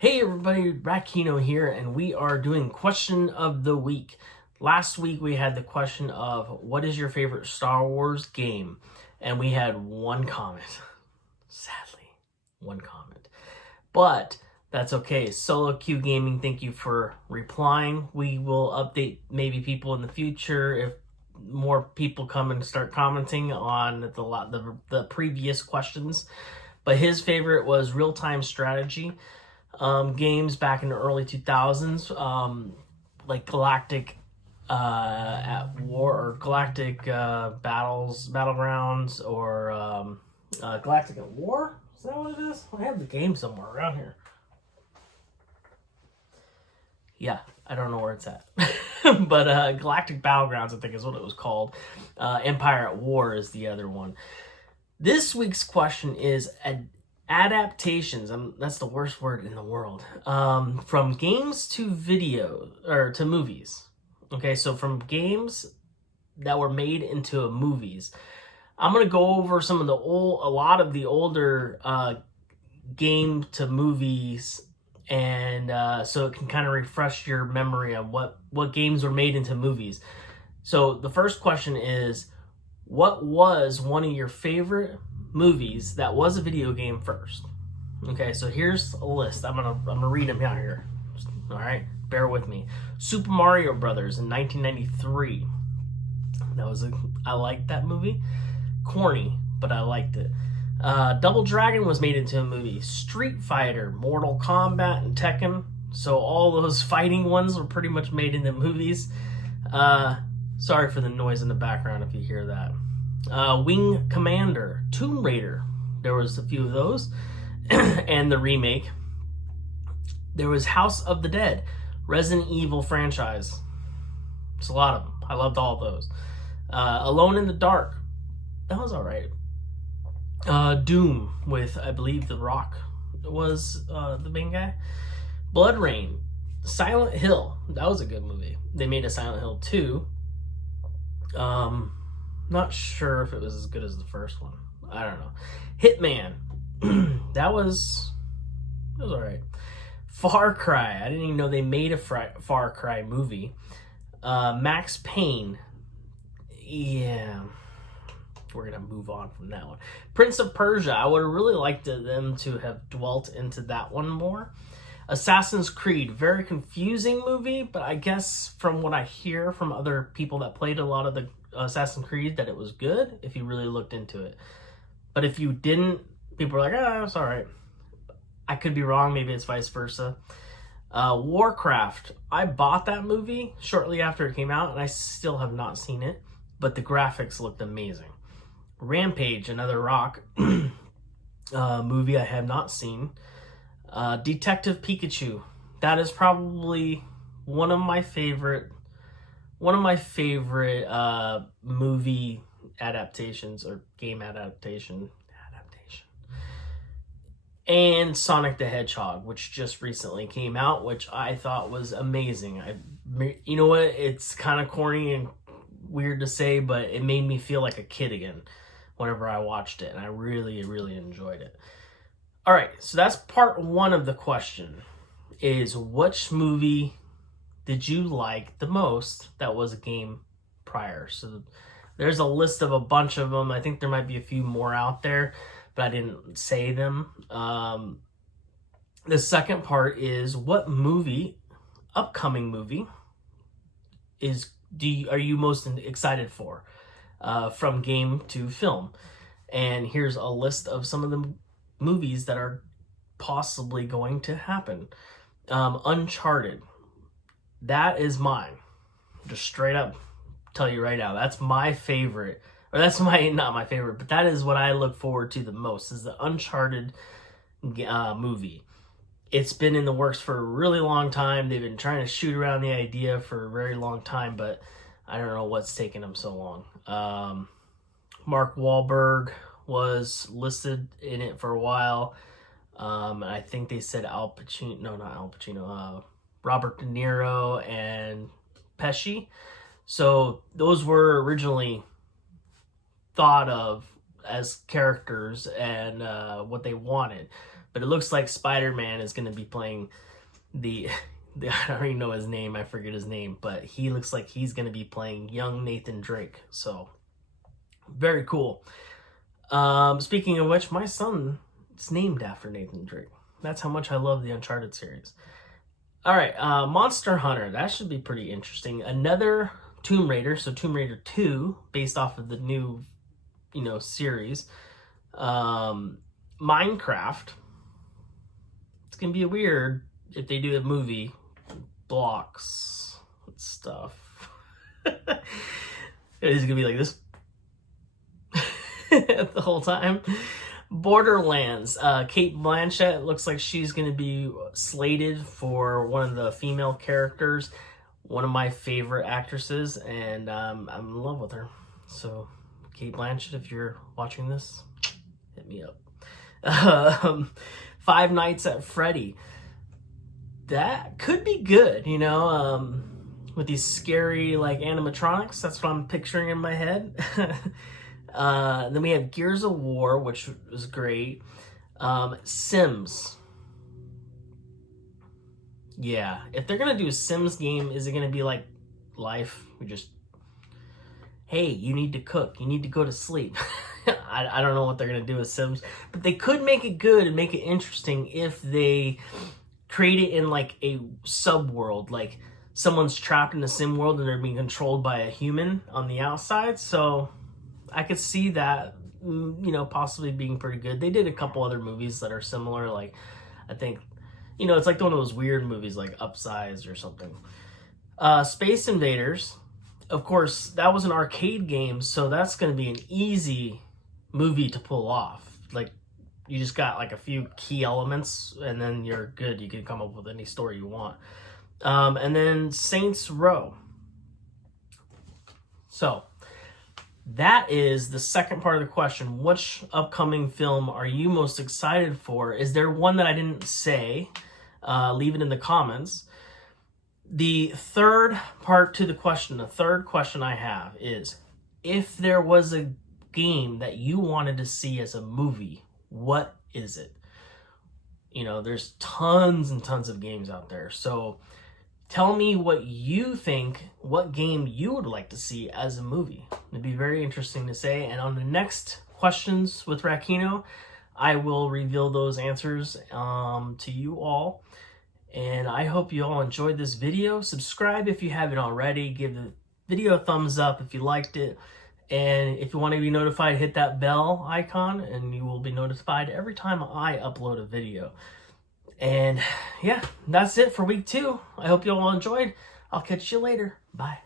Hey everybody, Rakino here, and we are doing question of the week. Last week we had the question of what is your favorite Star Wars game? And we had one comment. Sadly, one comment. But that's okay. Solo Q Gaming, thank you for replying. We will update maybe people in the future if more people come and start commenting on the previous questions. But his favorite was real-time strategy. Games back in the early 2000s, like Galactic at War or Galactic Battlegrounds or Galactic at War. Is that what it is? I have the game somewhere around here. Yeah, I don't know where it's at. But Galactic Battlegrounds, I think is what it was called. Empire at War is the other one. This week's question is adaptations. That's the worst word in the world. From games to video or to movies. Okay, so from games that were made into movies. I'm gonna go over a lot of the older game to movies, and so it can kind of refresh your memory of what games were made into movies. So the first question is, what was one of your favorite movies that was a video game first? Okay, so here's a list. I'm gonna read them out here. All right, bear with me. Super Mario Brothers in 1993. I liked that movie. Corny, but I liked it. Double Dragon was made into a movie. Street Fighter, Mortal Kombat, and Tekken. So all those fighting ones were pretty much made into movies. Sorry for the noise in the background if you hear that. Wing Commander, Tomb Raider. There was a few of those. And the remake. There was House of the Dead, Resident Evil franchise. It's a lot of them. I loved all of those. Alone in the Dark. That was all right. Doom with, I believe, The Rock was the main guy. Blood Rain. Silent Hill. That was a good movie. They made a Silent Hill 2. Not sure if it was as good as the first one. I don't know. Hitman. That was all right. Far Cry. I didn't even know they made a Far Cry movie. Max Payne. Yeah. We're going to move on from that one. Prince of Persia. I would have really liked them to have dwelt into that one more. Assassin's Creed, very confusing movie, but I guess from what I hear from other people that played a lot of the Assassin's Creed, that it was good if you really looked into it. But if you didn't, people are like, it's all right. I could be wrong. Maybe it's vice versa. WARCRAFT. I bought that movie shortly after it came out, and I still have not seen it, but the graphics looked amazing. Rampage, another rock movie I have not seen. Detective Pikachu. That is probably one of my favorite movie adaptations or game adaptation. And Sonic the Hedgehog, which just recently came out, which I thought was amazing. You know what? It's kind of corny and weird to say, but it made me feel like a kid again whenever I watched it, and I really, really enjoyed it. All right, so that's part one of the question, is which movie did you like the most that was a game prior? So there's a list of a bunch of them. I think there might be a few more out there, but I didn't say them. The second part is, what upcoming movie are you most excited for, from game to film? And here's a list of some of the movies that are possibly going to happen. Uncharted. That is mine. Just straight up tell you right now. That's my favorite. Or that's not my favorite, but that is what I look forward to the most, is the Uncharted movie. It's been in the works for a really long time. They've been trying to shoot around the idea for a very long time, but I don't know what's taking them so long. Mark Wahlberg was listed in it for a while. I think they said Robert De Niro and Pesci. So those were originally thought of as characters and what they wanted. But it looks like Spider-Man is going to be playing the I don't even know his name. I forget his name. But he looks like he's going to be playing young Nathan Drake. So, very cool. Speaking of which, my son is named after Nathan Drake. That's how much I love the Uncharted series. All right, Monster Hunter. That should be pretty interesting. Another Tomb Raider. So, Tomb Raider 2, based off of the new, series. Minecraft. It's going to be weird if they do a movie. Blocks and stuff. It's going to be like this the whole time. Borderlands. Kate Blanchett looks like she's going to be slated for one of the female characters. One of my favorite actresses, and I'm in love with her. So, Kate Blanchett, if you're watching this, hit me up. Five Nights at Freddy. That could be good, with these scary, animatronics. That's what I'm picturing in my head. Then we have Gears of War, which was great. Sims. Yeah, if they're going to do a Sims game, is it going to be like Life? We just, hey, you need to cook. You need to go to sleep. I don't know what they're going to do with Sims. But they could make it good and make it interesting if they create it in like a sub-world. Like someone's trapped in a sim world and they're being controlled by a human on the outside. So I could see that, possibly being pretty good. They did a couple other movies that are similar. Like, I think, it's like one of those weird movies like Upsize or something. Space Invaders. Of course, that was an arcade game, so that's going to be an easy movie to pull off. Like, you just got like a few key elements, and then you're good. You can come up with any story you want. And then Saints Row. So, that is the second part of the question. Which upcoming film are you most excited for? Is there one that I didn't say? Leave it in the comments. The third part to the question, the third question I have is, if there was a game that you wanted to see as a movie, what is it? There's tons and tons of games out there. So tell me what you think, what game you would like to see as a movie. It'd be very interesting to say. And on the next Questions with Rakino, I will reveal those answers to you all. And I hope you all enjoyed this video. Subscribe if you haven't already. Give the video a thumbs up if you liked it. And if you want to be notified, hit that bell icon and you will be notified every time I upload a video. And yeah, that's it for week 2. I hope you all enjoyed. I'll catch you later. Bye.